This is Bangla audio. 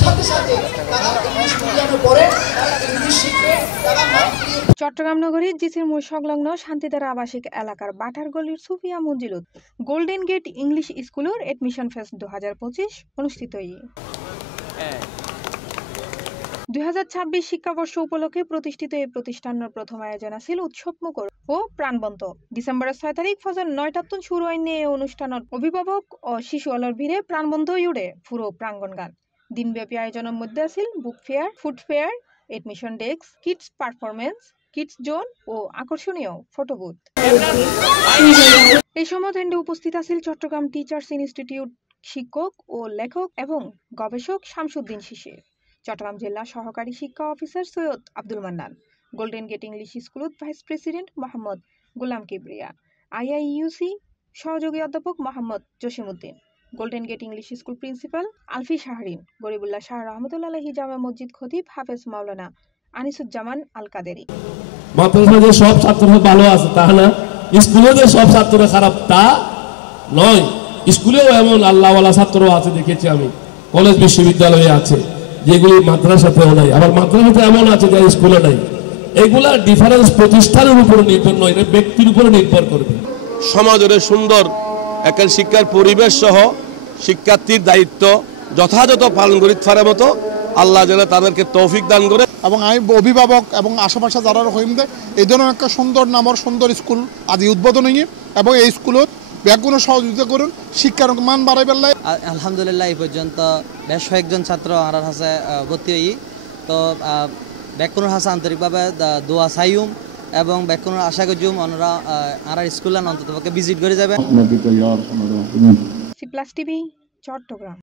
সাথে সাথে তারা ইংলিশ মিডিয়ামে পড়ে, তারা ইংলিশ শিখবে, তারা চট্টগ্রাম নগরীর জিসির মোড় সংলগ্ন শান্তিধারা আবাসিক এলাকার বাটার গলির Sufia Manzilat golden gate English স্কুলের এডমিশন ফেস্ট 2025 অনুষ্ঠিত। 2026 শিক্ষাবর্ষ উপলক্ষে প্রতিষ্ঠিত এই প্রতিষ্ঠানের প্রথম আয়োজন ছিল উৎসবমুখর ও প্রাণবন্ত। ডিসেম্বরের 6 তারিখ ফজর 9টাত শুরু হয়নি এই অনুষ্ঠানের অভিভাবক ও শিশু আলোর ভিড়ে প্রাণবন্ত উড়ে পুরো প্রাঙ্গণ গান। দিনব্যাপী আয়োজনের মধ্যে আছিল book fair, food fair, admission desk, kids performance, kids zone ও আকর্ষণীয় ফটো বুথ। এই সমাধানে উপস্থিত আছিল চট্টগ্রাম টিচার্স ইনস্টিটিউট শিক্ষক ও লেখক এবং গবেষক শামসুদ্দিন শিশির, চট্টগ্রাম জেলা সহকারী শিক্ষা officer Syed Abdul Mannan, golden gate English school vice president Mohammad Golam Kibria, IIUC সহযোগী অধ্যাপক Mohammad Jasimuddin, golden gate English school principal Alfi Shahrin, Garibullah Shah রহমতুল্লাহি জামে মসজিদ খতিব হাফেজ মাওলানা আনিসুজ্জামান আল কাদেরি। মাদ্রাসায় যে সব ছাত্ররা ভালো আছে তা না, স্কুলে যে সব ছাত্ররা খারাপ তা নয়, স্কুলেও এমন আল্লাহওয়ালা ছাত্র আছে দেখেছি আমি, কলেজ বিশ্ববিদ্যালয়ে আছে যেগুলি মাদ্রাসাতেও নাই, আবার মাদ্রাসাতে এমন আছে যে স্কুলে নাই। এগুলা ডিফারেন্স প্রতিষ্ঠানের উপর নির্ভর নয়, এটা ব্যক্তির উপরে নির্ভর করবে। সমাজের সুন্দর একটা শিক্ষার পরিবেশ সহ শিক্ষার্থীর দায়িত্ব যথাযথ পালন করি থাকার মতো আল্লাহ যেন তাদেরকে তৌফিক দান করে। এবং আমি অভিভাবক এবং আশেপাশে যারা হইমদে এই ধরনের একটা সুন্দর নামর সুন্দর স্কুল আজি উদ্বোধন হয়ে এবং এই স্কুলত ব্যাগুণ সহযোগিতা করুন শিক্ষার মান বাড়াই পেলাই। আলহামদুলিল্লাহ এই পর্যন্ত বেশ কয়েকজন ছাত্র আর হাসে ভর্তি হই, তো ব্যাকুণ হাসা আন্তরিকভাবে দোয়া সাইম এবং ব্যাকুণ আশা করছুম ওনারা আর স্কুল অন্ততপক্ষে ভিজিট করে যাবে। C plus TV, Chittagong.